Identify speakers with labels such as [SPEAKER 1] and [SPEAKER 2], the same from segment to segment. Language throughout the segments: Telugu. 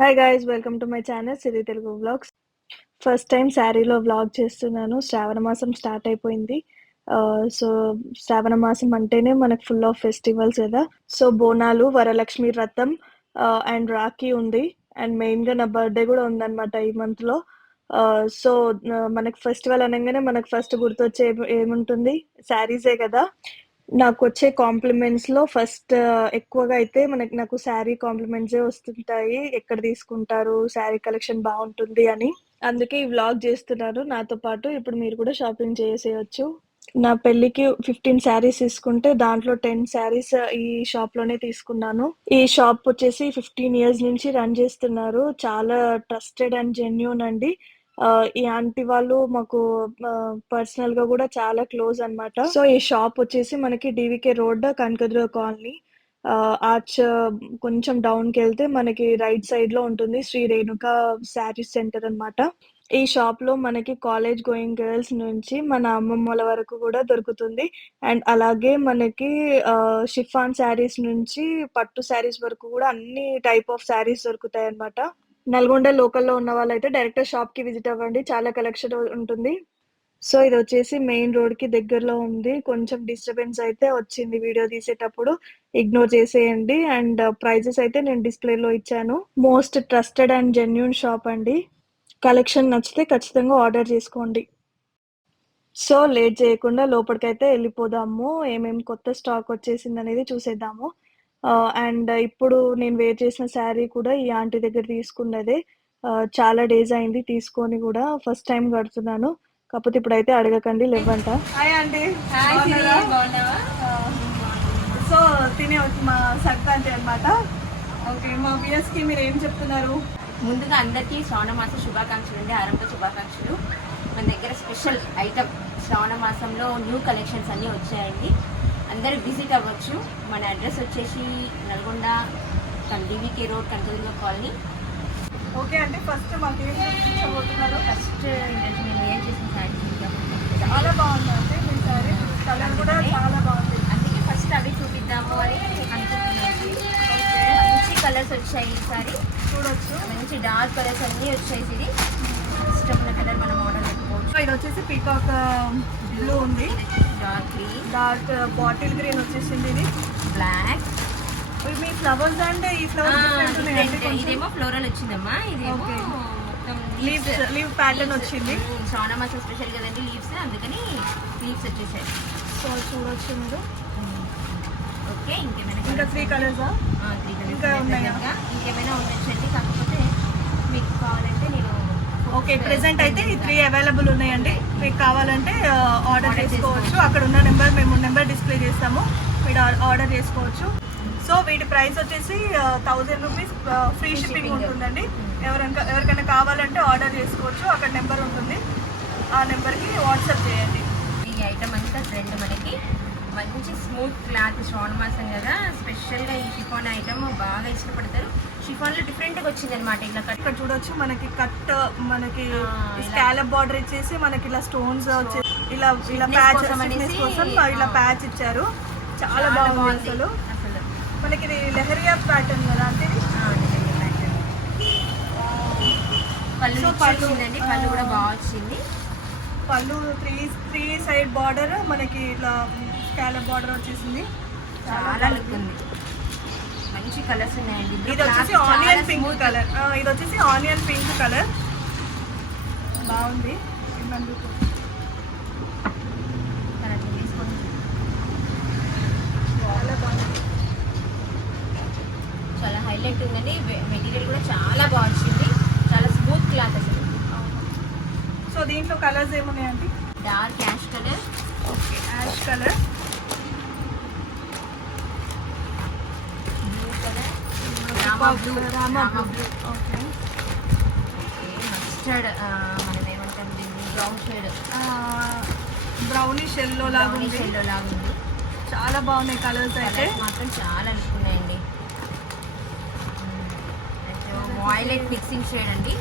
[SPEAKER 1] Hi guys welcome to my channel Siri Telugu vlogs first time శారీలో వ్లాగ్ చేస్తున్నాను. శ్రావణ మాసం స్టార్ట్ అయిపోయింది. సో శ్రావణ మాసం అంటేనే మనకు ఫుల్ ఆఫ్ ఫెస్టివల్స్ కదా. సో బోనాలు వరలక్ష్మి వ్రతం అండ్ రాఖీ ఉంది. అండ్ మెయిన్గా నా బర్త్డే కూడా ఉందన్నమాట ఈ మంత్లో సో మనకు ఫెస్టివల్ అనగానే మనకు ఫస్ట్ గుర్తొచ్చే ఏముంటుంది? శారీసే కదా. నాకు వచ్చే కాంప్లిమెంట్స్లో ఫస్ట్ ఎక్కువగా అయితే మనకి నాకు శారీ కాంప్లిమెంట్స్ వస్తుంటాయి. ఎక్కడ తీసుకుంటారు? శారీ కలెక్షన్ బాగుంటుంది అని. అందుకే ఈ వ్లాగ్ చేస్తున్నాను. నాతో పాటు ఇప్పుడు మీరు కూడా షాపింగ్ చేసేయచ్చు. నా పెళ్ళికి ఫిఫ్టీన్ శారీస్ తీసుకుంటే దాంట్లో టెన్ శారీస్ ఈ షాప్లోనే తీసుకున్నాను. ఈ షాప్ వచ్చేసి ఫిఫ్టీన్ ఇయర్స్ నుంచి రన్ చేస్తున్నారు. చాలా ట్రస్టెడ్ అండ్ జెన్యున్ అండి. ఈ ఆంటీ వాళ్ళు మాకు పర్సనల్గా కూడా చాలా క్లోజ్ అన్నమాట. సో ఈ షాప్ వచ్చేసి మనకి DVK road Kanakadurga colony. Arch కొంచెం డౌన్కి వెళ్తే మనకి రైట్ సైడ్లో ఉంటుంది శ్రీ రేణుక శారీస్ సెంటర్ అన్నమాట. ఈ షాప్లో మనకి కాలేజ్ గోయింగ్ గర్ల్స్ నుంచి మన అమ్మమ్మల వరకు కూడా దొరుకుతుంది. అండ్ అలాగే మనకి షిఫాన్ శారీస్ నుంచి పట్టు శారీస్ వరకు కూడా అన్ని టైప్ ఆఫ్ శారీస్ దొరుకుతాయి అన్నమాట నల్గొండ లోకల్లో ఉన్న వాళ్ళైతే డైరెక్ట్ షాప్కి విజిట్ అవ్వండి. చాలా కలెక్షన్ ఉంటుంది. సో ఇది వచ్చేసి మెయిన్ రోడ్కి దగ్గరలో ఉంది. కొంచెం డిస్టర్బెన్స్ అయితే వచ్చింది వీడియో తీసేటప్పుడు. ఇగ్నోర్ చేసేయండి. అండ్ uh, ప్రైజెస్ అయితే నేను డిస్ప్లేలో ఇచ్చాను. Most trusted and genuine shop అండి. కలెక్షన్ నచ్చితే ఖచ్చితంగా ఆర్డర్ చేసుకోండి. సో లేట్ చేయకుండా లోపలికైతే వెళ్ళిపోదాము. ఏమేమి కొత్త స్టాక్ వచ్చేసింది అనేది చూసేద్దాము. అండ్ ఇప్పుడు నేను వేర్ చేసిన శారీ కూడా ఈ ఆంటీ దగ్గర తీసుకున్నదే. చాలా డేస్ అయింది తీసుకొని కూడా ఫస్ట్ టైం కడుతున్నాను. కాకపోతే ఇప్పుడైతే అడగకండి లేవంట. హాయ్ అండి సో తినే మా సంక్రాంతి అన్నమాట. ఓకే మా వ్యూయర్స్కి మీరు ఏం చెప్తున్నారు?
[SPEAKER 2] ముందుగా అందరికీ శ్రావణ మాస శుభాకాంక్షలు అండి ఆరంభ శుభాకాంక్షలు. మన దగ్గర స్పెషల్ ఐటమ్ శ్రావణ మాసంలో న్యూ కలెక్షన్స్ అన్నీ వచ్చాయండి. అందరూ విజిట్ అవ్వచ్చు. మన అడ్రస్ వచ్చేసి Nalgonda DVK road Kanakadurga colony.
[SPEAKER 1] Okay అంటే ఫస్ట్ మాకు ఏం చూపించబోతున్నారు?
[SPEAKER 2] ఫస్ట్ మేము ఏం చేసిన శారీ
[SPEAKER 1] చాలా బాగుంది అంటే మీ సారీ కలర్ కూడా చాలా బాగుంది.
[SPEAKER 2] అందుకే ఫస్ట్ అవి చూపిద్దాము అని అనుకుంటున్నాను మంచి కలర్స్ వచ్చాయి ఈసారి
[SPEAKER 1] చూడొచ్చు.
[SPEAKER 2] మంచి డార్క్ కలర్స్ అన్నీ వచ్చాయి ఇది ఇష్టమైన కలర్ మనం ఆర్డర్
[SPEAKER 1] సో ఇది వచ్చేసి పీకాక్ బ్లూ ఉంది.
[SPEAKER 2] Dark green
[SPEAKER 1] dark bottle green వచ్చేసింది ఇది.
[SPEAKER 2] బ్లాక్
[SPEAKER 1] మీ ఫ్లవర్స్ అంటే ఈ ఫ్లవర్స్
[SPEAKER 2] ఇదేమో ఫ్లోరల్ వచ్చిందమ్మా. ఇదేమో. మొత్తం
[SPEAKER 1] లీవ్స్. Leave pattern. వచ్చింది.
[SPEAKER 2] శ్రావణ మాసం స్పెషల్ కదండి లీవ్స్ అందుకని లీవ్స్ వచ్చేసాయి.
[SPEAKER 1] సో చూడొచ్చు మీరు.
[SPEAKER 2] ఓకే ఇంకేమైనా
[SPEAKER 1] ఇంకా త్రీ కలర్స్
[SPEAKER 2] త్రీ
[SPEAKER 1] ఇంకా ఉన్నాయా?
[SPEAKER 2] ఇంకేమైనా ఉండొచ్చండి కాకపోతే మీకు కావాలంటే
[SPEAKER 1] ఓకే ప్రెసెంట్ అయితే ఈ త్రీ అవైలబుల్ ఉన్నాయండి. మీకు కావాలంటే ఆర్డర్ చేసుకోవచ్చు. అక్కడ ఉన్న నెంబర్ మేము నెంబర్ డిస్ప్లే చేస్తాము. మీరు ఆర్డర్ చేసుకోవచ్చు. సో వీటి ప్రైస్ వచ్చేసి థౌజండ్ రూపీస్ ఫ్రీ షిప్పింగ్. ఉంటుందండి. ఎవరైనా ఎవరికైనా కావాలంటే ఆర్డర్ చేసుకోవచ్చు. అక్కడ నెంబర్ ఉంటుంది. ఆ నెంబర్కి వాట్సాప్ చేయండి.
[SPEAKER 2] ఈ ఐటమ్ అంతా ట్రెండ్ మనకి. మంచి స్మూత్ క్లాత్ శ్రావణ మాసం కదా. స్పెషల్గా ఈ షిఫాన్ ఐటమ్ బాగా ఇష్టపడతారు. షిఫాన్లో డిఫరెంట్గా వచ్చిందనమాట ఇట్లా కట్
[SPEAKER 1] ఇక్కడ చూడొచ్చు మనకి కట్ మనకి
[SPEAKER 2] ఇలా.
[SPEAKER 1] స్కాలప్ బార్డర్ ఇచ్చేసి మనకి ఇలా స్టోన్స్ వచ్చే ఇలా ఇలా ప్యాచ్
[SPEAKER 2] కోసం
[SPEAKER 1] ఇలా. ప్యాచ్ ఇచ్చారు. చాలా బాగుంది అసలు. మనకి ఇది లెహరియా ప్యాటర్న్ కదా అంటే.
[SPEAKER 2] పళ్ళు రిచ్
[SPEAKER 1] పళ్ళు,
[SPEAKER 2] కూడా. బాగా వచ్చింది.
[SPEAKER 1] పళ్ళు త్రీ త్రీ సైడ్ బార్డర్ మనకి ఇట్లా స్కాలప్ బార్డర్ వచ్చేసింది.
[SPEAKER 2] చాలా లుక్ ఉంది. మంచి కలర్స్ ఉన్నాయండి.
[SPEAKER 1] ఇది వచ్చేసి ఆనియన్ పింక్ కలర్ ఇది వచ్చేసి ఆనియన్ పింక్ కలర్ బాగుంది. చాలా బాగుంది.
[SPEAKER 2] చాలా హైలైట్ ఉందండి. మెటీరియల్ కూడా చాలా బాగా వచ్చింది. చాలా స్మూత్ క్లాత్ అసలు.
[SPEAKER 1] సో దీంట్లో కలర్స్ ఏమున్నాయండి?
[SPEAKER 2] Dark ash colour
[SPEAKER 1] okay ash colour
[SPEAKER 2] blue colour Rama blue
[SPEAKER 1] Rama
[SPEAKER 2] Rama
[SPEAKER 1] blue
[SPEAKER 2] blue
[SPEAKER 1] okay
[SPEAKER 2] mustard మనం ఏమంటాం దీన్ని బ్రౌన్ షేడ్
[SPEAKER 1] బ్రౌనిష్ ఎల్లో లాగా ఉంది
[SPEAKER 2] ఎల్లో లాగా ఉంది
[SPEAKER 1] చాలా బాగున్నాయి కలర్స్ అయితే
[SPEAKER 2] మాత్రం చాలా లుక్ ఉన్నాయండి వాయిలెట్ మిక్సింగ్ షేడ్ అండి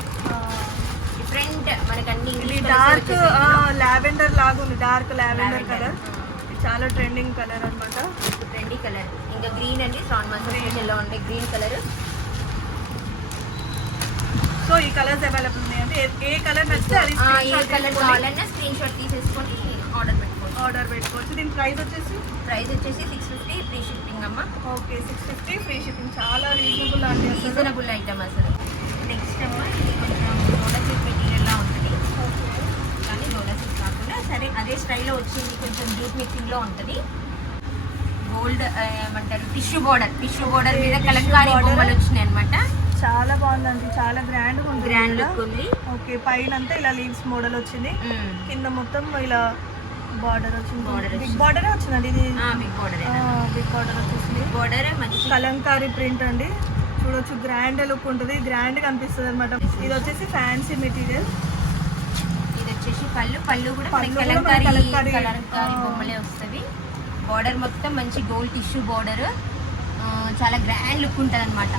[SPEAKER 2] డిఫరెంట్ మనకి అన్ని
[SPEAKER 1] డార్క్. లావెండర్ లాగా ఉంది డార్క్ లావెండర్. కలర్ చాలా ట్రెండింగ్ కలర్ అన్నమాట.
[SPEAKER 2] ట్రెండీ కలర్ ఇంకా గ్రీన్ అండి శ్రావణ మాసం స్పెషల్లో ఉండే green colour
[SPEAKER 1] three colours available ఉన్నాయి అంటే ఏ- కలర్ నచ్చితే అది
[SPEAKER 2] ఏ కలర్ కావాలన్నా స్క్రీన్ షాట్ తీసేసుకొని ఆర్డర్ పెట్టుకోండి.
[SPEAKER 1] ఆర్డర్ పెట్టుకోవచ్చు. దీని ప్రైస్ వచ్చేసి?
[SPEAKER 2] ప్రైస్ వచ్చేసి సిక్స్ ఫిఫ్టీ ఫ్రీ షిప్పింగ్ అమ్మ.
[SPEAKER 1] Okay six fifty free shipping చాలా రీజనబుల్ అండి అసలు.
[SPEAKER 2] రీజనబుల్ ఐటమ్ అసలు. నెక్స్ట్ అమ్మ ఇది కొంచెం రోలర్ సిల్క్ మెటీరియల్ లా ఉంటుంది కానీ రోలర్ సిల్క్ కాకుండా సరే అదే స్టైల్లో వచ్చింది కొంచెం జూట్ మిక్సింగ్లో ఉంటుంది. గోల్డ్ ఏమంటారు టిష్యూ బోర్డర్ టిష్యూ బోర్డర్ మీద కలంకారీ. బొమ్మలు వచ్చినాయి అనమాట
[SPEAKER 1] చాలా బాగుందండి చాలా గ్రాండ్ ఉంది
[SPEAKER 2] గ్రాండ్ ఉంది.
[SPEAKER 1] ఓకే పైన అంతా ఇలా లీవ్స్ మోడల్ వచ్చింది. కింద మొత్తం ఇలా బార్డర్ వచ్చింది. బిగ్
[SPEAKER 2] వచ్చింది.
[SPEAKER 1] బార్డర్ వచ్చిందండి ఇది?
[SPEAKER 2] బిగ్ బోర్డర్
[SPEAKER 1] బిగ్ బార్డర్ వచ్చేసింది.
[SPEAKER 2] బోర్డర్ మంచి.
[SPEAKER 1] కలంకారీ ప్రింట్ అండి. చూడొచ్చు గ్రాండ్ లుక్ ఉంటుంది. గ్రాండ్ కనిపిస్తుంది అనమాట ఇది వచ్చేసి ఫ్యాన్సీ మెటీరియల్
[SPEAKER 2] వచ్చేసి పళ్ళు పళ్ళు కూడా మనకి కలంకారీ
[SPEAKER 1] కలంకారీ.
[SPEAKER 2] బొమ్మలే వస్తవి. బార్డర్ మొత్తం మంచి గోల్డ్ టిష్యూ బార్డర్ చాలా గ్రాండ్ లుక్ ఉంటుంది అనమాట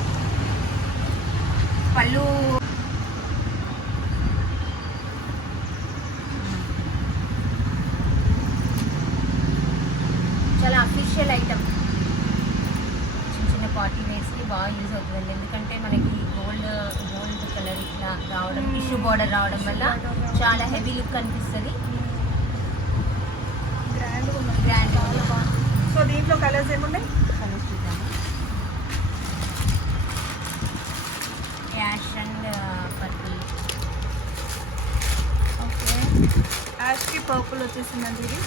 [SPEAKER 2] పళ్ళు చాలా అఫీషియల్ ఐటమ్ చిన్న చిన్న పార్టీ వేర్స్కి బాగా యూజ్ అవుతుందండి. ఎందుకంటే మనకి గోల్డ్ గోల్డ్ కలర్ ఇట్లా రావడం
[SPEAKER 1] Hmm.
[SPEAKER 2] టిష్యూ బార్డర్ రావడం వల్ల చాలా హెవీ లుక్ అనిపిస్తుంది.
[SPEAKER 1] గ్రాండ్ సో దీంట్లో కలర్స్ ఏమున్నాయి?
[SPEAKER 2] కలర్స్ చూద్దాము? యాష్ అండ్ పర్పుల్
[SPEAKER 1] ఓకే యాష్కి పర్పుల్ వచ్చేసిందండి ఇది.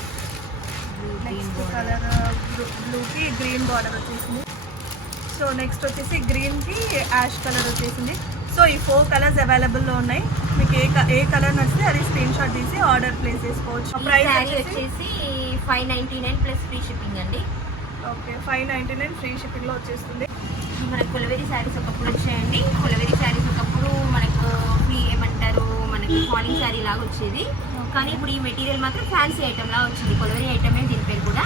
[SPEAKER 1] నెక్స్ట్ కలర్ బ్లూకి గ్రీన్ బార్డర్ వచ్చేసింది. సో నెక్స్ట్ వచ్చేసి గ్రీన్కి యాష్ కలర్ వచ్చేసింది. సో ఈ ఫోర్ కలర్స్ అవైలబుల్లో ఉన్నాయి. మీకు ఏ ఏ కలర్ నచ్చితే అది స్క్రీన్ షాట్ తీసి ఆర్డర్ ప్లేస్ చేసుకోవచ్చు. ప్రైస్ వచ్చేసి
[SPEAKER 2] five ninety nine plus free shipping అండి.
[SPEAKER 1] Okay five ninety nine free షిప్పింగ్లో వచ్చేస్తుంది.
[SPEAKER 2] మనకు కొలవేరి శారీస్ ఒకప్పుడు వచ్చాయండి. కొలవేరి శారీస్ ఒకప్పుడు మనకు ఫ్రీ ఏమంటారు? మనకి ఫాలింగ్ శారీ లాగా వచ్చేది. కానీ ఇప్పుడు ఈ మెటీరియల్ మాత్రం ఫ్యాన్సీ ఐటమ్ లా వచ్చింది. కొలవేరి ఐటమే దీని పేరు కూడా.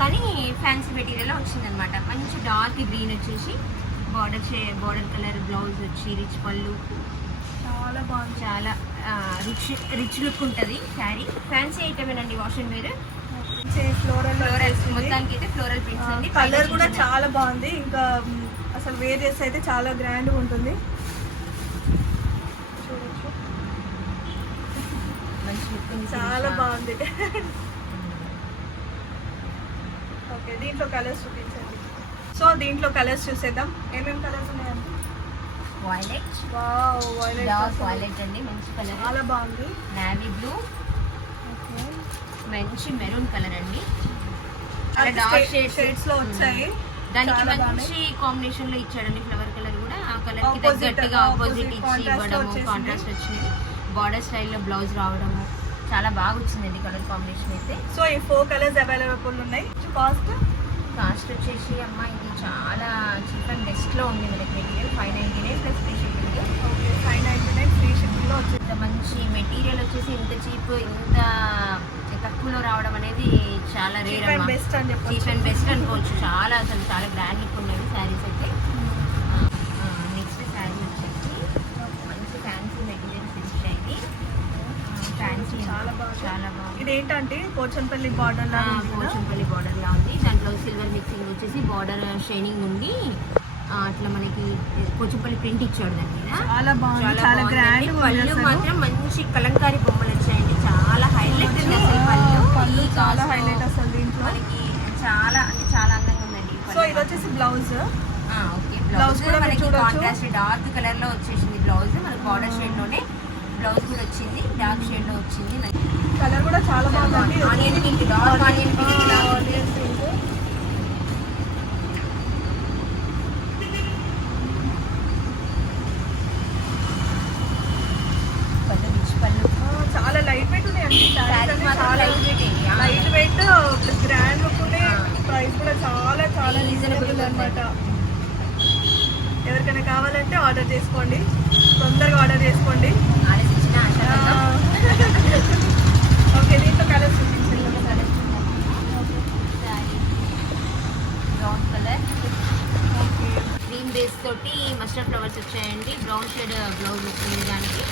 [SPEAKER 2] కానీ ఫ్యాన్సీ మెటీరియల్ వచ్చింది అనమాట మంచి డార్క్ గ్రీన్ వచ్చేసి బార్డర్ చే బార్డర్ కలర్ బ్లౌజ్ వచ్చి రిచ్ పళ్ళు
[SPEAKER 1] చాలా
[SPEAKER 2] రిచ్ రిచ్ లుక్ ఉంటుంది. శారీ ఫ్యాన్సీ ఐటమేనండి వాషన్ వేర్
[SPEAKER 1] ఫ్లోరల్
[SPEAKER 2] ఫ్లోరల్ మొత్తానికి అయితే ఫ్లోరల్ ప్రింట్స్ అండి.
[SPEAKER 1] కలర్ కూడా చాలా బాగుంది. ఇంకా అసలు వేర్ చేస్తే అయితే చాలా గ్రాండ్గా ఉంటుంది. చూడొచ్చు.
[SPEAKER 2] మంచి లుక్ ఉంది
[SPEAKER 1] చాలా. బాగుంది. ఓకే దీంట్లో కలర్స్ చూపించండి. సో దీంట్లో కలర్స్ చూసేద్దాం. ఏమేమి కలర్స్ ఉన్నాయండి?
[SPEAKER 2] వాయిలెట్ డార్క్ వాయిలెట్ అండి మంచి కలర్
[SPEAKER 1] చాలా బాగుంది.
[SPEAKER 2] నావీ బ్లూ మంచి మెరూన్ కలర్ అండి. డార్క్
[SPEAKER 1] shade- షేడ్స్లో వచ్చాయి.
[SPEAKER 2] దానికి మంచి కాంబినేషన్లో ఇచ్చాడండి ఫ్లవర్ కలర్ కూడా. ఆ
[SPEAKER 1] కలర్కి
[SPEAKER 2] తగ్గట్టుగా ఆపోజిట్ ఇచ్చి ఇవ్వడము. కాంట్రాస్ట్ వచ్చింది. బార్డర్ స్టైల్లో బ్లౌజ్ రావడము చాలా బాగా వచ్చిందండి కలర్ కాంబినేషన్ అయితే.
[SPEAKER 1] సో ఈ ఫోర్ కలర్స్ అవైలబుల్ ఉన్నాయి. కాస్ట్
[SPEAKER 2] కాస్ట్ వచ్చేసి అమ్మ ఇది చాలా చీప్ అండ్ బెస్ట్లో ఉంది మనకి material five ninety nine plus free shipping
[SPEAKER 1] okay five ninety nine free షిప్పింగ్లో వచ్చింది.
[SPEAKER 2] ఇంత మంచి మెటీరియల్ వచ్చేసి ఇంత చీప్ ఇంత తక్కువలో రావడం అనేది చాలా రేర్
[SPEAKER 1] చీప్ బెస్ట్ అని
[SPEAKER 2] చీప్
[SPEAKER 1] చెప్పొచ్చు
[SPEAKER 2] అండ్ బెస్ట్ అనుకోవచ్చు. చాలా అసలు చాలా గ్రాండ్ లుక్ ఉన్నాయి శారీస్ అయితే నెక్స్ట్ శారీ వచ్చేసి మంచి ఫ్యాన్సీ మెటీరియల్స్ ఇచ్చాయి ఫ్యాన్సీ
[SPEAKER 1] చాలా బాగుంది. ఇది ఏంటంటే పోచంపల్లి బార్డర్ కదా?
[SPEAKER 2] పోచంపల్లి బార్డర్ లా ఉంది. దాంట్లో సిల్వర్ మిక్సింగ్ వచ్చేసి బార్డర్ షైనింగ్ ఉండి అట్లా మనకి పోచంపల్లి ప్రింట్ ఇచ్చాడు దాని మీద.
[SPEAKER 1] చాలా బాగుంది. చాలా. గ్రాండ్
[SPEAKER 2] పళ్ళు మాత్రం మంచి కలంకారీ బొమ్మలు వచ్చాయండి. చాలా హైలైట్ ఉంది అసలు పళ్ళు.
[SPEAKER 1] చాలా హైలైట్ అసలు దీంట్లో.
[SPEAKER 2] మనకి చాలా అంటే చాలా అందంగా ఉందండి
[SPEAKER 1] సో ఇది వచ్చేసి బ్లౌజ్
[SPEAKER 2] ఓకే. బ్లౌజ్
[SPEAKER 1] కూడా
[SPEAKER 2] మనకి. కాంట్రాస్ట్ డార్క్ కలర్లో వచ్చేసింది బ్లౌజ్ మనకి బార్డర్ షేడ్లోనే. బ్లౌజ్ కూడా వచ్చింది డార్క్ షేడ్లో వచ్చింది.
[SPEAKER 1] కలర్ కూడా చాలా బాగుందండి
[SPEAKER 2] onion pink dark onion pink
[SPEAKER 1] చాలా లైట్ వెయిట్ ఉన్నాయండి
[SPEAKER 2] లైట్ వెయిట్
[SPEAKER 1] గ్రాండ్ లుక్ ఉన్నాయి
[SPEAKER 2] ఆ.
[SPEAKER 1] ప్రైస్ కూడా చాలా చాలా రీజనబుల్. అనమాట ఎవరికైనా కావాలంటే ఆర్డర్ చేసుకోండి తొందరగా ఆర్డర్ చేసుకోండి
[SPEAKER 2] ఆలోచించిన ఆశ
[SPEAKER 1] ఓకే దీంట్లో కలర్స్ చూపించండి
[SPEAKER 2] బ్రౌన్ కలర్
[SPEAKER 1] ఓకే
[SPEAKER 2] బేస్ తోటి మస్టర్డ్ ఫ్లవర్స్ వచ్చాయండి. బ్రౌన్ షేడ్ బ్లౌజ్ వచ్చింది దానికి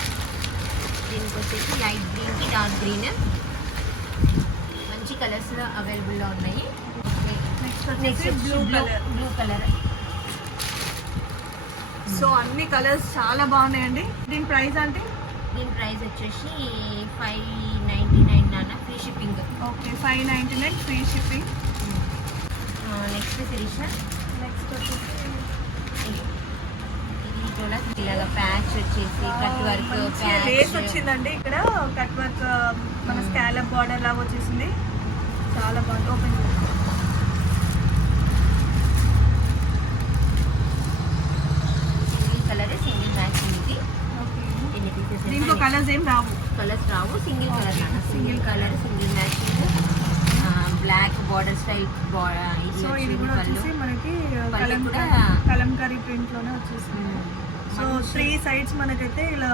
[SPEAKER 2] దీనికి వచ్చేసి లైట్ గ్రీన్కి డార్క్ గ్రీన్ మంచి కలర్స్ అవైలబుల్లో ఉన్నాయి.
[SPEAKER 1] Next blue colour
[SPEAKER 2] blue colour
[SPEAKER 3] so అన్ని కలర్స్ చాలా బాగున్నాయండి. దీని ప్రైస్ అంటే?
[SPEAKER 2] దీని ప్రైస్ వచ్చేసి ఫైవ్ నైంటీ నైన్ నాన్న free shipping
[SPEAKER 3] okay five ninety nine free shipping
[SPEAKER 2] next Sirisha
[SPEAKER 3] next వచ్చేసి
[SPEAKER 2] కూడా ఇలాగా ప్యాచ్ వచ్చేసి కట్ వర్క్
[SPEAKER 3] లేస్ వచ్చిందండి ఇక్కడ. కట్ వర్క్ మన. స్కాలప్ బార్డర్ లాగా వచ్చేసింది. చాలా బాగుంది. Open
[SPEAKER 2] single colour single match ఇది
[SPEAKER 3] దీంట్లో కలర్స్ ఏం రావు.
[SPEAKER 2] కలర్స్ రావు. Single colour single colour single match black border style
[SPEAKER 3] so ఇది కూడా వచ్చేసి మనకి కలంకారీ ప్రింట్లోనే వచ్చేసింది. సో త్రీ సైడ్స్ మనకైతే ఇలా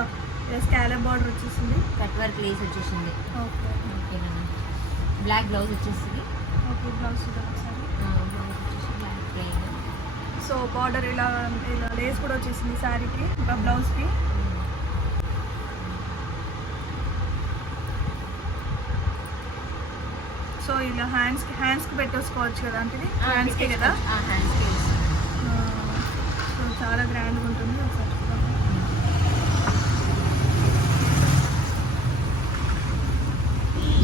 [SPEAKER 3] స్కాలప్ బార్డర్ వచ్చేసింది.
[SPEAKER 2] కట్ వర్క్ లేస్ వచ్చేసింది.
[SPEAKER 3] ఓకే
[SPEAKER 2] బ్లాక్ బ్లౌజ్ వచ్చేసింది.
[SPEAKER 3] ఓకే బ్లౌజ్ సో బార్డర్ ఇలా ఇలా లేస్ కూడా వచ్చేసింది శారీకి బ్లౌజ్కి సో ఇలా హ్యాండ్స్ హ్యాండ్స్కి పెట్టేసుకోవచ్చు కదా అంటే ఇది? హ్యాండ్స్కి కదా? సో చాలా గ్రాండ్గా ఉంటుంది ఒకసారి చూద్దాం.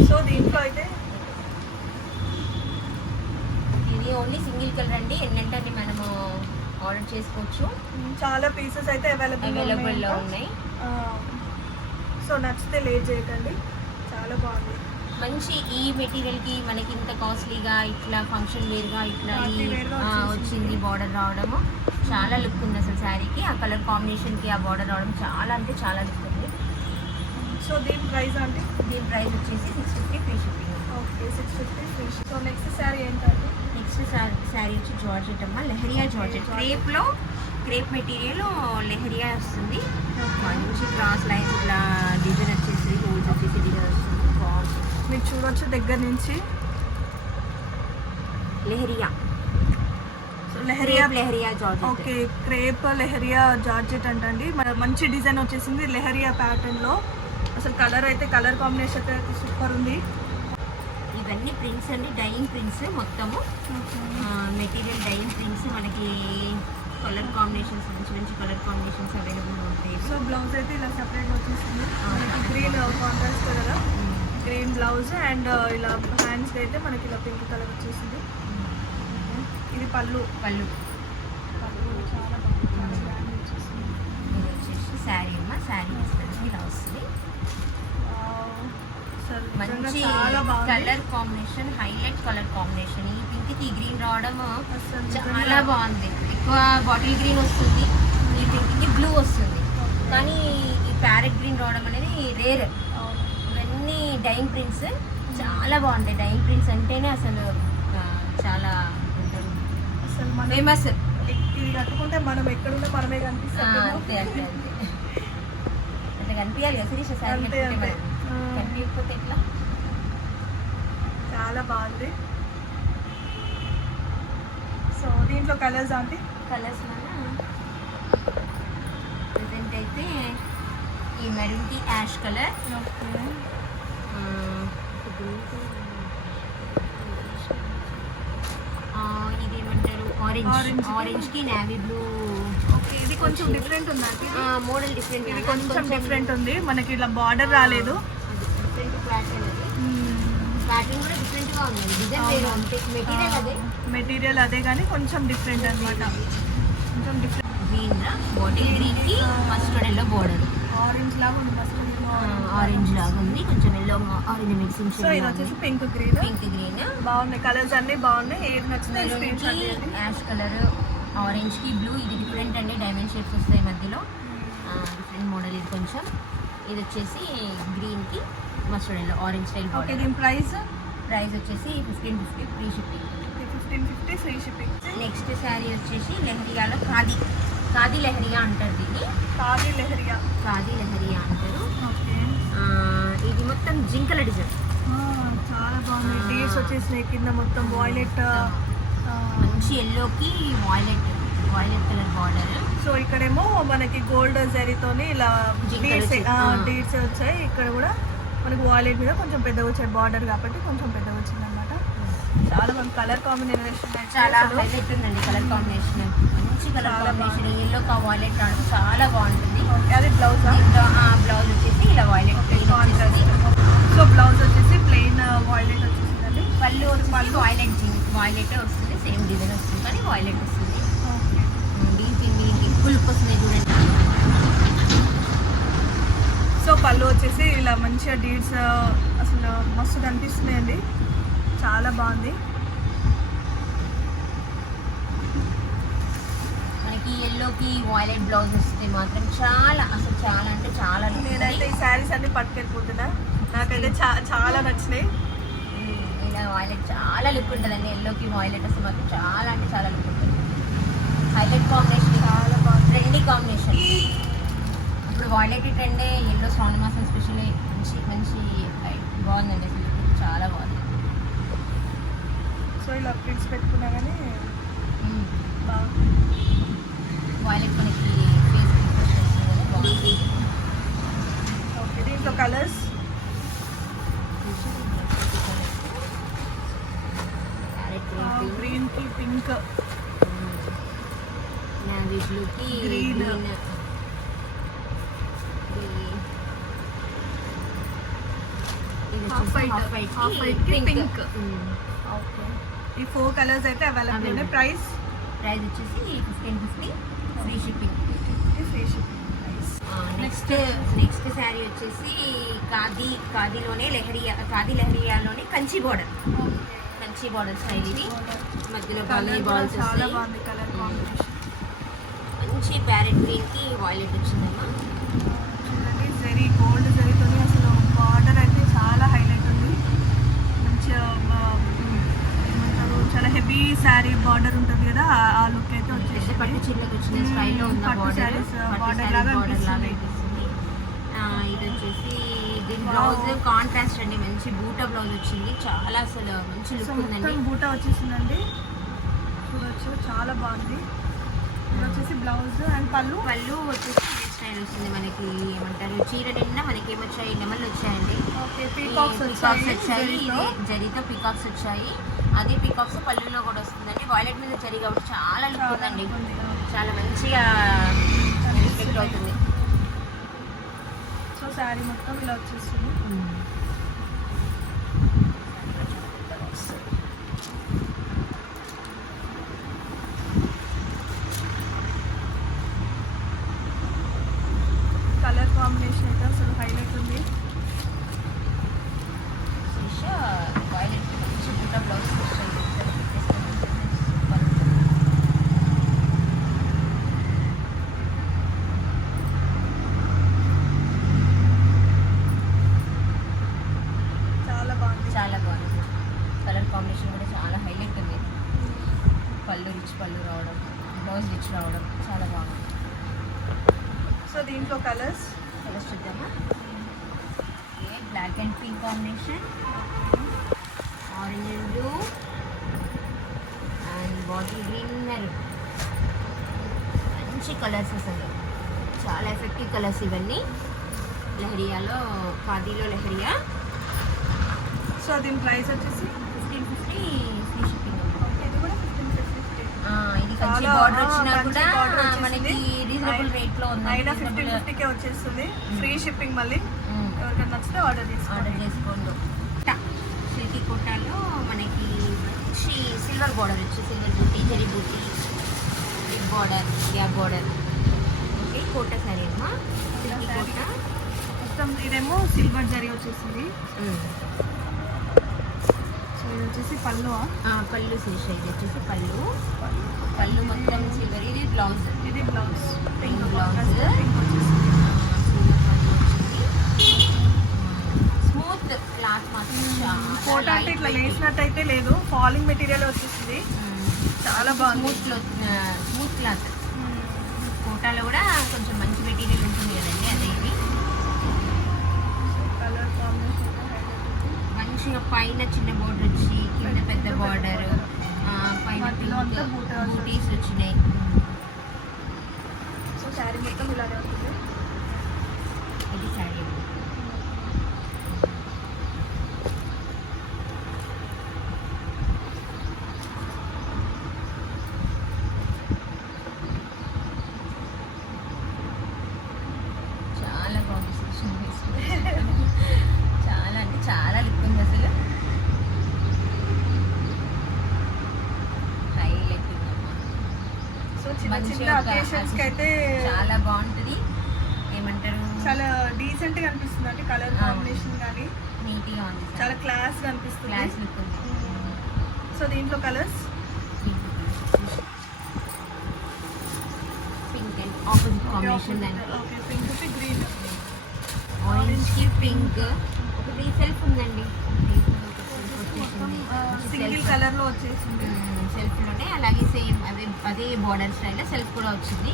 [SPEAKER 3] సో దీంట్లో అయితే
[SPEAKER 2] ఇది అండి. ఎన్నంటే మనము ఆర్డర్ చేసుకోవచ్చు.
[SPEAKER 3] చాలా పీసెస్ అయితే అవైలబుల్
[SPEAKER 2] అవైలబుల్లో ఉన్నాయి.
[SPEAKER 3] సో నచ్చితే లేట్ చేయకండి. చాలా బాగుంది.
[SPEAKER 2] మంచి ఈ మెటీరియల్కి మనకి ఇంత కాస్ట్లీగా ఇట్లా ఫంక్షన్ వేర్గా ఇట్లా. వచ్చింది బార్డర్ రావడము. చాలా లుక్ ఉంది అసలు శారీకి. ఆ కలర్ కాంబినేషన్కి ఆ బార్డర్ రావడం చాలా అంటే చాలా లుక్ ఉంది.
[SPEAKER 3] సో దీని ప్రైస్ అంటే
[SPEAKER 2] దీని ప్రైస్ వచ్చేసి six fifty free shipping
[SPEAKER 3] okay six fifty so next saree ఏంటంటే
[SPEAKER 2] నెక్స్ట్ శారీ వచ్చి జార్జెట్ అమ్మ లెహరియా జార్జెట్. క్రేప్లో క్రేప్ మెటీరియల్ లెహరియా వస్తుంది. మంచి క్రాస్ లైన్స్ ఇట్లా డిజైన్ వచ్చేసి హోల్స్ వచ్చేసి డిజైన్ వస్తుంది. బాగుంటుంది
[SPEAKER 3] మీరు చూడొచ్చు దగ్గర నుంచి.
[SPEAKER 2] Leheriya.
[SPEAKER 3] Leheriya
[SPEAKER 2] leheriya georgette.
[SPEAKER 3] Okay crepe leheriya georgette అంటండి. మన మంచి డిజైన్ వచ్చేసింది లెహరియా ప్యాటర్న్లో అసలు కలర్ అయితే కలర్ కాంబినేషన్ అయితే సూపర్ ఉంది.
[SPEAKER 2] ఇవన్నీ ప్రింట్స్ అండి. డైయింగ్ ప్రింట్స్ మొత్తము. మెటీరియల్ డైయింగ్ ప్రింట్స్ మనకి కలర్ కాంబినేషన్స్ మంచి మంచి కలర్ కాంబినేషన్స్ అవైలబుల్ ఉంటాయి.
[SPEAKER 3] సో బ్లౌజ్ అయితే ఇలా సెపరేట్ వచ్చేసింది.
[SPEAKER 2] ఆ,
[SPEAKER 3] మనకి గ్రీన్ కాంట్రాస్ట్ కదా. గ్రీన్ బ్లౌజ్ అండ్ ఇలా హ్యాండ్స్ అయితే మనకి ఇలా పింక్ కలర్ వచ్చేసింది. ఇది పళ్ళు.
[SPEAKER 2] పళ్ళు.
[SPEAKER 3] పళ్ళు చాలా బాగుంది. చాలా వచ్చేసింది.
[SPEAKER 2] ఇది వచ్చేసి శారీ అమ్మ. శారీ వస్తుంది మంచి
[SPEAKER 3] బాగుంది.
[SPEAKER 2] Colour combination highlight colour combination. ఈ పింక్కి గ్రీన్ రావడం చాలా బాగుంది. ఎక్కువ బాటిల్ గ్రీన్ వస్తుంది ఈ పింక్కి బ్లూ వస్తుంది. కానీ ఈ ప్యారెట్ గ్రీన్ రావడం అనేది రేర్. ఇవన్నీ డైయింగ్ ప్రింట్స్. చాలా బాగుంటాయి డైయింగ్ ప్రింట్స్ అంటేనే అసలు చాలా ఫేమస్
[SPEAKER 3] ఇది కట్టుకుంటే మనం ఎక్కడున్నా మనమే కనిపిస్తాం. కదా.
[SPEAKER 2] అంతే అంతే అంతే. అట్లా కనిపించాలి కదా శిరీష సారీ. కనిపించకపోతే ఎట్లా
[SPEAKER 3] చాలా బాగుంది. సో దీంట్లో కలర్స్ అంటే
[SPEAKER 2] కలర్స్ ప్రజెంట్ అయితే ఈ మెరూన్కి యాష్ కలర్ ఇదేమంటారు? ఆరెంజ్
[SPEAKER 3] Orange కి-
[SPEAKER 2] ఆరెంజ్కి నావీ బ్లూ
[SPEAKER 3] ఓకే ఇది కొంచెం డిఫరెంట్ ఉందండి
[SPEAKER 2] మోడల్ డిఫరెంట్
[SPEAKER 3] ఇది కొంచెం డిఫరెంట్ ఉంది. మనకి ఇలా బార్డర్ రాలేదు.
[SPEAKER 2] ప్యాటర్న్ అది. ప్యాటర్న్ కూడా డిఫరెంట్గా ఉంది. డిజైన్ వేరు అంతే. మెటీరియల్ అదే.
[SPEAKER 3] మెటీరియల్ అదే కానీ కొంచెం డిఫరెంట్ అన్నమాట. కొంచెం డిఫరెంట్.
[SPEAKER 2] గ్రీన్ బాటిల్ గ్రీన్కి మస్టర్డ్ ఎల్లో బోర్డర్
[SPEAKER 3] ఆరెంజ్ లాగా ఉంది
[SPEAKER 2] ఆరెంజ్ లాగా ఉంది. కొంచెం ఎల్లో ఆరెంజ్ మిక్సింగ్
[SPEAKER 3] సో ఇది వచ్చేసి పింక్ గ్రీన్
[SPEAKER 2] పింక్ గ్రీన్
[SPEAKER 3] బాగున్నాయి. కలర్స్ అన్ని బాగున్నాయి. ఏది
[SPEAKER 2] కి
[SPEAKER 3] చేయండి.
[SPEAKER 2] యాష్ కలర్ ఆరెంజ్కి బ్లూ ఇది డిఫరెంట్ అండి. డైమండ్ షేప్స్ వస్తాయి మధ్యలో. డిఫరెంట్ మోడల్ ఇది కొంచెం. ఇది వచ్చేసి green yellow orange style
[SPEAKER 3] okay దీని ప్రైస్?
[SPEAKER 2] ప్రైస్ వచ్చేసి fifteen fifty free shipping
[SPEAKER 3] fifteen fifty free shipping
[SPEAKER 2] next saree వచ్చేసి లెహరియాలో ఖాదీ. ఖాదీ లెహరియా అంటారు దీన్ని.
[SPEAKER 3] ఖాదీ లెహరియా.
[SPEAKER 2] ఖాదీ లెహరియా అంటారు.
[SPEAKER 3] ఓకే
[SPEAKER 2] ఇది మొత్తం జింకల డిజైన్.
[SPEAKER 3] చాలా బాగున్నాయి
[SPEAKER 2] ఆ.
[SPEAKER 3] డేట్స్ వచ్చేసినాయి కింద మొత్తం వాయిలెట్
[SPEAKER 2] మంచి ఎల్లోకి violet violet colour border
[SPEAKER 3] so ఇక్కడేమో మనకి గోల్డ్ జరీతోని ఇలా డీట్స్. డీట్స్ వచ్చాయి. ఇక్కడ కూడా మనకి వాయిలెట్ మీద కొంచెం పెద్దగా వచ్చాయి బార్డర్ కాబట్టి కొంచెం పెద్దగా వచ్చింది అనమాట చాలా మంది కలర్ కాంబినేషన్
[SPEAKER 2] చాలా హైలైట్ ఉందండి కలర్ కాంబినేషన్ మంచి కలర్
[SPEAKER 3] చాలా
[SPEAKER 2] కాంబినేషన్ ఎల్లో కా వాయిలెట్ రావడం చాలా బాగుంటుంది.
[SPEAKER 3] అది బ్లౌజ్
[SPEAKER 2] బ్లౌజ్ వచ్చేసి ఇలా వాయిలెట్
[SPEAKER 3] సో బ్లౌజ్ వచ్చేసి. ప్లెయిన్ వాయిలెట్ వచ్చేసిందండి.
[SPEAKER 2] పళ్ళు వచ్చి వాయిలెట్ వాయిలెట్ వస్తుంది సేమ్ డిజైన్ వస్తుంది కానీ వాయిలెట్ వస్తుంది. డీపీ మీకు ఫుల్ వస్తుంది చూడండి.
[SPEAKER 3] సో పళ్ళు వచ్చేసి ఇలా మంచిగా డీడ్స్ అసలు మస్తు కనిపిస్తున్నాయండి. చాలా బాగుంది.
[SPEAKER 2] మనకి ఎల్లోకి వాయిలెట్ బ్లౌజ్ వస్తే మాత్రం చాలా అసలు చాలా అంటే చాలా.
[SPEAKER 3] నేనైతే ఈ శారీస్ అన్ని పట్టుకెళ్ళిపోతున్నా. నాకైతే చా- చాలా నచ్చినాయి.
[SPEAKER 2] ఇలా వాయిలెట్ చాలా లుక్ ఉంటుందండి. ఎల్లోకి వాయిలెట్ అసలు మాత్రం చాలా అంటే చాలా లుక్ ఉంటుంది. హైలైట్ కాంబినేషన్
[SPEAKER 3] చాలా బాగుంది.
[SPEAKER 2] ట్రెండీ కాంబినేషన్ ఇప్పుడు వాయిలెట్ ట్రెండే ఎల్లో శ్రావణ మాసం స్పెషల్ మంచి మంచి బాగుందండి అసలు. చాలా బాగుంది.
[SPEAKER 3] సో ఇలా ప్రింట్స్ పెట్టుకున్నా కానీ బాగుంది
[SPEAKER 2] వాయిలెట్ మనకి ఫేస్ బాగుంది.
[SPEAKER 3] ఓకే దీంట్లో కలర్స్
[SPEAKER 2] క్యారెట్ గ్రీన్
[SPEAKER 3] గ్రీన్కి పింక్
[SPEAKER 2] నావీ బ్లూకి
[SPEAKER 3] Green.
[SPEAKER 2] Green
[SPEAKER 3] Half white. Half white కి pink. ఓకే ఈ ఫోర్ కలర్స్ అయితే అవైలబుల్ ఉన్నాయి. ప్రైస్
[SPEAKER 2] ప్రైస్ వచ్చేసి fifteen fifty free shipping
[SPEAKER 3] free shipping
[SPEAKER 2] next next saree వచ్చేసి ఖాదీ ఖాదీలోనే leheriya khadi లెహరియాలోనే Kanchi border Kanchi border style ఇది. మధ్యలో బాల్స్
[SPEAKER 3] చాలా బాగుంది. కలర్ కాంబినేషన్
[SPEAKER 2] మంచి ప్యారెట్ గ్రీన్కి వాయిలెట్ వచ్చిందమ్మా
[SPEAKER 3] చూడండి జరీ గోల్డ్ జరీతో అసలు బార్డర్ అయితే చాలా హైలైట్ ఉంది మంచిగా ఆ, ఏమంటారు చాలా హెవీ శారీ బార్డర్ ఉంటుంది కదా ఆ- లుక్ అయితే వచ్చేసి
[SPEAKER 2] పట్టు చీరలకు వచ్చిన. స్టైల్లో ఉన్న బార్డర్ బార్డర్ లాగా
[SPEAKER 3] అనిపిస్తుంది.
[SPEAKER 2] ఇది వచ్చేసి దీని. బ్లౌజ్ కాంట్రాస్ట్ అండి మంచి బూటా బ్లౌజ్ వచ్చింది చాలా అసలు మంచి లుక్ ఉందండి
[SPEAKER 3] బూటా వచ్చేసిందండి చూడొచ్చు చాలా బాగుంది ఇది వచ్చేసి బ్లౌజ్ అండ్ పళ్ళు
[SPEAKER 2] పళ్ళు వచ్చేసి స్టైల్ వస్తుంది మనకి ఏమంటారు? చీర నిండా మనకి ఏమొచ్చాయి నెమళ్ళు వచ్చాయండి.
[SPEAKER 3] పీకాక్స్
[SPEAKER 2] పీకాక్స్
[SPEAKER 3] వచ్చాయి జరీతో.
[SPEAKER 2] ఇది జరీతో? పీకాక్స్ వచ్చాయి. అదే పీకాక్స్ పళ్ళులో కూడా వస్తుందండి. వాయిలెట్ మీద జరీ కాబట్టి చాలా లుక్ ఉందండి. చాలా మంచిగా రిఫ్లెక్ట్ అవుతుంది.
[SPEAKER 3] సో శారీ మొత్తం ఇలా వచ్చేస్తుంది కలర్ కాంబినేషన్ అయితే అసలు హైలైట్ ఉంది
[SPEAKER 2] శిష వాయిలెట్ మంచి బుట్ట బ్లౌజ్ వచ్చాయి
[SPEAKER 3] చాలా బాగుంది
[SPEAKER 2] చాలా బాగుంది కలర్ కాంబినేషన్ కూడా చాలా హైలైట్ ఉంది పళ్ళు రిచ్ పళ్ళు రావడం బ్లౌజ్ రిచ్ రావడం చాలా బాగుంది
[SPEAKER 3] సో దీంట్లో కలర్స్
[SPEAKER 2] కలర్స్ చూద్దామా black and pink combination orange and blue and bottle green maroon మంచి కలర్స్ అసలు చాలా కలర్స్ ఇవన్నీ. లెహరియాలో ఖాదీలో లెహరియా.
[SPEAKER 3] సో దీని ప్రైస్ వచ్చేసి?
[SPEAKER 2] ఫిఫ్టీన్ ఫిఫ్టీ ఫ్రీ షిప్పింగ్
[SPEAKER 3] ఇది
[SPEAKER 2] కంచి బార్డర్ వచ్చినా కూడా. మనకి రీజనబుల్ రేట్లో ఉంది
[SPEAKER 3] అయినా ఫిఫ్టీన్ ఫిఫ్టీకే వచ్చేస్తుంది ఫ్రీ షిప్పింగ్ మళ్ళీ.
[SPEAKER 2] మ్మ్.
[SPEAKER 3] ఎవరికైనా నచ్చితే ఆర్డర్ చేసుకోండి
[SPEAKER 2] ఆర్డర్ చేసుకోండి సిల్కీ కోటాలో మనకి సిల్వర్ బార్డర్ వచ్చి silver buti zari buti big border gap border Kota saree అమ్మా. సిల్కీ కోట.
[SPEAKER 3] మొత్తం ఇదేమో సిల్వర్ జరీ వచ్చేసింది. సో ఇది వచ్చేసి పళ్ళు.
[SPEAKER 2] పళ్ళు ఇది వచ్చేసి పళ్ళు. పళ్ళు. మొత్తం సిల్వర్ ఇది బ్లౌజ్
[SPEAKER 3] ఇది బ్లౌజ్ పింక్ వచ్చేసింది.
[SPEAKER 2] స్మూత్ క్లాత్ మాత్రం
[SPEAKER 3] కోట అంటే ఇట్లా లేసినట్టయితే లేదు. ఫాలింగ్ మెటీరియల్ వచ్చేసింది. చాలా బాగుంది.
[SPEAKER 2] స్మూత్ స్మూత్ క్లాత్ కోటాలో కూడా కొంచెం మంచి మెటీరియల్ ఉంటుంది కదండి అదే ఇది
[SPEAKER 3] కలర్ కాంబినేషన్
[SPEAKER 2] మంచిగా పైన చిన్న బోర్డర్ వచ్చి కింద పెద్ద బార్డర్. పైన.
[SPEAKER 3] బూటీస్
[SPEAKER 2] వచ్చినాయి
[SPEAKER 3] సో శారీ మొత్తం ఇలాగే ఉంటుంది
[SPEAKER 2] ఇది శారీ
[SPEAKER 3] కి అయితే
[SPEAKER 2] చాలా బాగుంటుంది. ఏమంటారు?
[SPEAKER 3] చాలా డీసెంట్గా అనిపిస్తుంది. అంటే కలర్. కాంబినేషన్ కానీ
[SPEAKER 2] నీట్గా ఉంది
[SPEAKER 3] చాలా క్లాస్గా అనిపిస్తుంది.
[SPEAKER 2] క్లాస్ లుక్ ఉంది.
[SPEAKER 3] సో దీంట్లో colours
[SPEAKER 2] pink and opposite combination
[SPEAKER 3] okay పింక్కి గ్రీన్
[SPEAKER 2] ఆరెంజ్కి పింక్ ఒకటి సెల్ఫ్ ఉందండి.
[SPEAKER 3] సింగిల్ కలర్లో వచ్చేసింది.
[SPEAKER 2] సెల్ఫ్లోనే అలాగే సేమ్ అదే అదే బార్డర్ స్టైల్ సెల్ఫ్ కూడా వచ్చింది.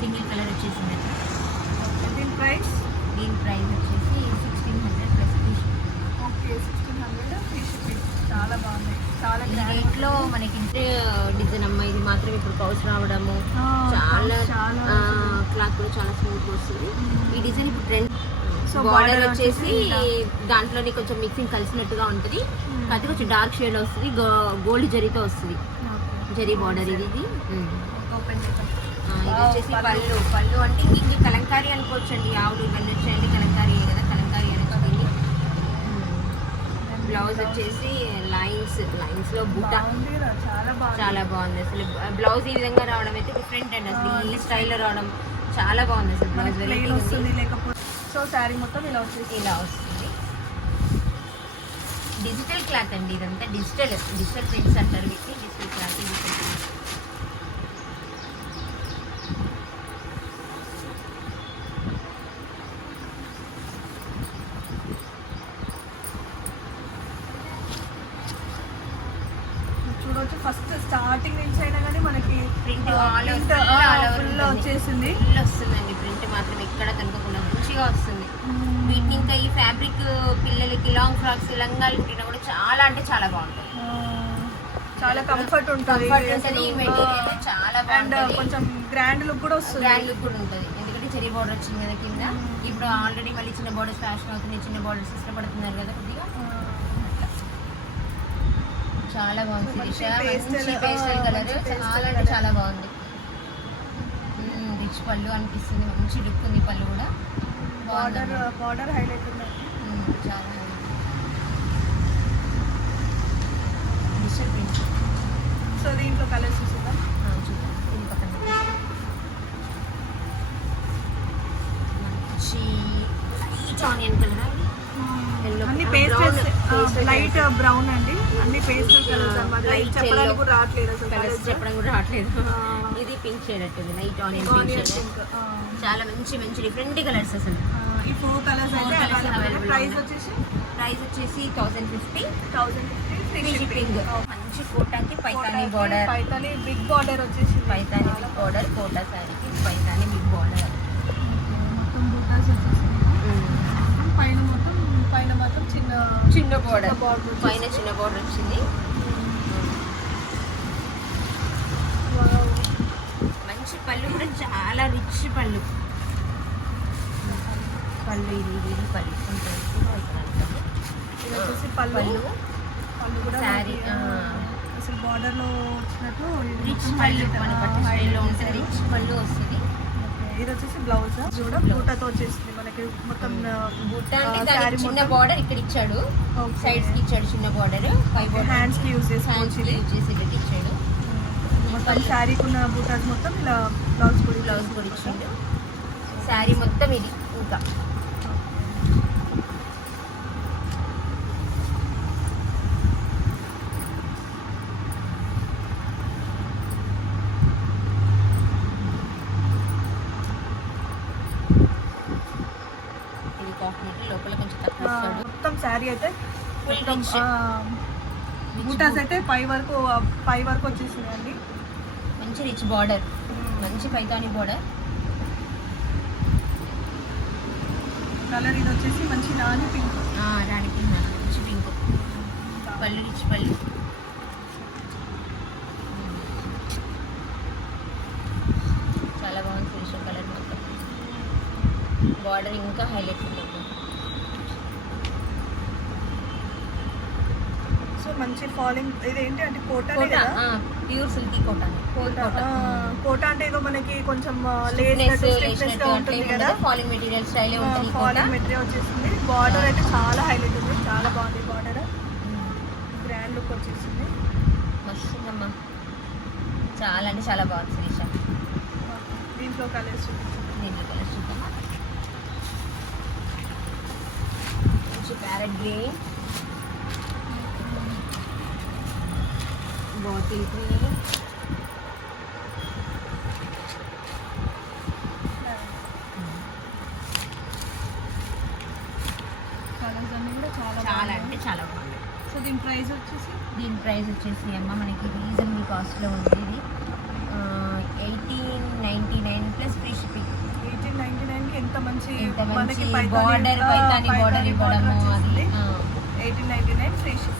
[SPEAKER 2] సింగిల్ కలర్ వచ్చేసింది అట్లా.
[SPEAKER 3] దీని ప్రైస్
[SPEAKER 2] దీని ప్రైస్ వచ్చేసి sixteen hundred plus
[SPEAKER 3] okay sixteen hundred free shipping చాలా బాగుంది. చాలా
[SPEAKER 2] మనకి ఇంటే డిజైన్ అమ్మ ఇది మాత్రం ఇప్పుడు పౌచ్ రావడము. చాలా
[SPEAKER 3] చాలా
[SPEAKER 2] క్లాత్ కూడా చాలా స్మూత్ వస్తుంది. ఈ డిజైన్ ఇప్పుడు ట్రెండ్
[SPEAKER 3] So,
[SPEAKER 2] బార్డర్ వచ్చేసి దాంట్లోనే కొంచెం మిక్సింగ్ కలిసినట్టుగా ఉంటుంది.
[SPEAKER 3] Hmm.
[SPEAKER 2] కాకపోతే కొంచెం డార్క్ షేడ్ వస్తుంది. గోల్డ్ జరీతో వస్తుంది. జరీ బార్డర్ ఇది. ఇది Hmm. ఇది
[SPEAKER 3] Wow,
[SPEAKER 2] వచ్చేసి
[SPEAKER 3] పళ్ళు.
[SPEAKER 2] పళ్ళు. అంటే ఇంక ఇంక కలంకారీ అనుకోవచ్చండి. ఆవులు వెళ్ళొచ్చండి కలంకారీ కదా? కలంకారీ అనుకోండి బ్లౌజ్ వచ్చేసి లైన్స్ లైన్స్లో బూట.
[SPEAKER 3] బాగుంది కదా చాలా బాగుంది.
[SPEAKER 2] అసలు. బ్లౌజ్ ఈ విధంగా రావడం అయితే డిఫరెంట్ అండి. అసలు ఈ స్టైల్లో రావడం చాలా బాగుంది అసలు. బ్లౌజ్ వెరైటీ
[SPEAKER 3] వస్తుంది సో శారీ మొత్తం ఇలా వచ్చేసి
[SPEAKER 2] ఇలా వస్తుంది. డిజిటల్ క్లాత్ అండి ఇదంతా డిజిటల్ డిజిటల్ ప్రింట్స్ అంటారు వీటిని. డిజిటల్ క్లాత్ డిజిటల్ ప్రింట్స్
[SPEAKER 3] చూడవచ్చు ఫస్ట్ స్టార్టింగ్ నుంచి అయినా కానీ మనకి
[SPEAKER 2] full ఉంటుంది.
[SPEAKER 3] వచ్చేసింది.
[SPEAKER 2] ఫుల్ వస్తుందండి ప్రింట్ మాత్రం ఎక్కడ కనుకోకుండా మంచిగా వస్తుంది. వీటిని ఇంకా ఈ ఫ్యాబ్రిక్ పిల్లలకి లాంగ్ ఫ్రాక్స్ లంగాలు కుట్టినా కూడా చాలా అంటే చాలా బాగుంటుంది
[SPEAKER 3] చాలా కంఫర్ట్ ఉంటుంది.
[SPEAKER 2] చాలా
[SPEAKER 3] అండ్ కొంచెం గ్రాండ్ లుక్ కూడా వస్తుంది.
[SPEAKER 2] గ్రాండ్ లుక్ కూడా ఉంటుంది. ఎందుకంటే చెరీ బార్డర్ వచ్చింది కదా కింద. ఇప్పుడు ఆల్రెడీ మళ్ళీ చిన్న బార్డర్స్ ఫ్యాషన్ అవుతుంది చిన్న బార్డర్స్ ఇష్టపడుతున్నారు కదా కొద్దిగా. చాలా బాగుంది. పేస్టల్ కలర్ చాలా అంటే. చాలా బాగుంది. రిచ్ పళ్ళు అనిపిస్తుంది. మంచి లుక్ ఉంది పళ్ళు కూడా.
[SPEAKER 3] బార్డర్ బార్డర్ హైలైట్ ఉంది.
[SPEAKER 2] చాలా డిజిటల్ ప్రింట్.
[SPEAKER 3] సో దీంట్లో కలర్స్ చూద్దాం
[SPEAKER 2] చూద్దాం. ఇది పక్కన. పెట్టేసి. మంచి లైట్ ఆనియన్ కలర్.
[SPEAKER 3] అన్ని.
[SPEAKER 2] Pastel
[SPEAKER 3] లైట్ బ్రౌన్ అండి. అన్ని పేస్టల్ కలర్స్
[SPEAKER 2] ఆ,
[SPEAKER 3] అన్నమాట.
[SPEAKER 2] light
[SPEAKER 3] చెప్పడానికి. కూడా రావట్లేదు అసలు.
[SPEAKER 2] చెప్పడం కూడా రావట్లేదు. పింక్ షేడ్ అట్టుంది లైట్ ఆనియన్ పింక్ షేడ్. చాలా మంచి మంచి డిఫరెంట్ కలర్స్ అసలు.
[SPEAKER 3] ఈ ఫోర్ కలర్స్ ప్రైస్. వచ్చేసి?
[SPEAKER 2] ప్రైస్ వచ్చేసి thousand fifty
[SPEAKER 3] thousand fifty
[SPEAKER 2] shipping మంచి కోటాకి Paithani border
[SPEAKER 3] Paithani big border వచ్చేసి
[SPEAKER 2] పైతాని బిగ్ బార్డర్ కోటా శారీకి పైతాని బిగ్ బార్డర్
[SPEAKER 3] మొత్తం బూటాస్ పైన మొత్తం పైన మొత్తం చిన్న
[SPEAKER 2] చిన్న బార్డర్. పైన చిన్న బార్డర్ వచ్చింది
[SPEAKER 3] Wow.
[SPEAKER 2] మంచి పళ్ళు కూడా చాలా రిచ్ పళ్ళు. పళ్ళు ఇది ఇది పళ్ళు.
[SPEAKER 3] ఇది వచ్చేసి పళ్ళు.
[SPEAKER 2] పళ్ళు.
[SPEAKER 3] కూడా. అసలు బార్డర్లో వచ్చినట్లు
[SPEAKER 2] రిచ్ పళ్ళు
[SPEAKER 3] highlight,
[SPEAKER 2] మన
[SPEAKER 3] ఆ,
[SPEAKER 2] పట్టు
[SPEAKER 3] highlight
[SPEAKER 2] స్టైల్లో ఉంటుంది. రిచ్ పళ్ళు వస్తుంది.
[SPEAKER 3] ఇది వచ్చేసి బ్లౌజ్ కూడా బూటాతో వచ్చేసింది మనకి. మొత్తం
[SPEAKER 2] బుట్ట అంటే చిన్న బార్డర్ ఇక్కడ ఇచ్చాడు. సైడ్స్కి ఇచ్చాడు చిన్న బార్డర్ పై బార్డర్
[SPEAKER 3] హ్యాండ్స్కి యూజ్
[SPEAKER 2] హ్యాండ్స్కి
[SPEAKER 3] ఇది
[SPEAKER 2] యూజ్ చేసేటట్టు ఇచ్చాడు.
[SPEAKER 3] మొత్తం శారీకి ఉన్న బూటాస్ మొత్తం ఇలా బ్లౌజ్ కూడా
[SPEAKER 2] బ్లౌజ్ కూడా ఇచ్చిండు శారీ మొత్తం ఇది ఇంకా.
[SPEAKER 3] మొత్తం శారీ అయితే బూటాస్. అయితే పై వరకు పై వరకు వచ్చేసింది అండి
[SPEAKER 2] మంచి రిచ్ బార్డర్ మంచి పైతాని బార్డర్
[SPEAKER 3] కలర్ ఇది వచ్చేసి మంచి నాని పింక్
[SPEAKER 2] రాణి పింక్ మంచి పింక్ పళ్ళు రిచ్ పళ్ళు. చాలా బాగుంది కలర్ మొత్తం. బార్డర్ ఇంకా హైలైట్ ఉంటుంది
[SPEAKER 3] సో మంచి ఫాలింగ్ ఇది ఏంటి అంటే కోట
[SPEAKER 2] ప్యూర్ సిల్కీ కోట
[SPEAKER 3] కోట కోట. అంటే ఏదో మనకి కొంచెం లేస్గా ఉంటుంది కదా?
[SPEAKER 2] ఫాలింగ్ మెటీరియల్ స్టైల్ ఉంటుంది
[SPEAKER 3] ఫాలింగ్ మెటీరియల్ వచ్చేసింది. బార్డర్ అయితే చాలా హైలైట్ ఉంది. చాలా బాగుంది బార్డర్ గ్రాండ్ లుక్ వచ్చేసింది.
[SPEAKER 2] మస్తుందమ్మా. చాలా అంటే చాలా బాగుంది శిరీష.
[SPEAKER 3] దీంట్లో కలర్స్
[SPEAKER 2] దీంట్లో కలర్స్ చూద్దామా ప్యారెట్ గ్రీన్ బాటిల్
[SPEAKER 3] కలర్స్ అన్ని కూడా చాలా
[SPEAKER 2] చాలా
[SPEAKER 3] బాగున్నాయి.
[SPEAKER 2] అంటే చాలా బాగుంది
[SPEAKER 3] సో దీని ప్రైస్ వచ్చేసి?
[SPEAKER 2] దీని ప్రైస్ వచ్చేసి అమ్మ మనకి రీజనబుల్ కాస్ట్లో ఉంది ఇది. Eighteen ninety nine plus free shipping.
[SPEAKER 3] Eighteen ninety నైన్కి ఎంత మంచి
[SPEAKER 2] బార్డర్ పైతాని బార్డర్ ఇవ్వడము అది.
[SPEAKER 3] Eighteen ninety nine free ship.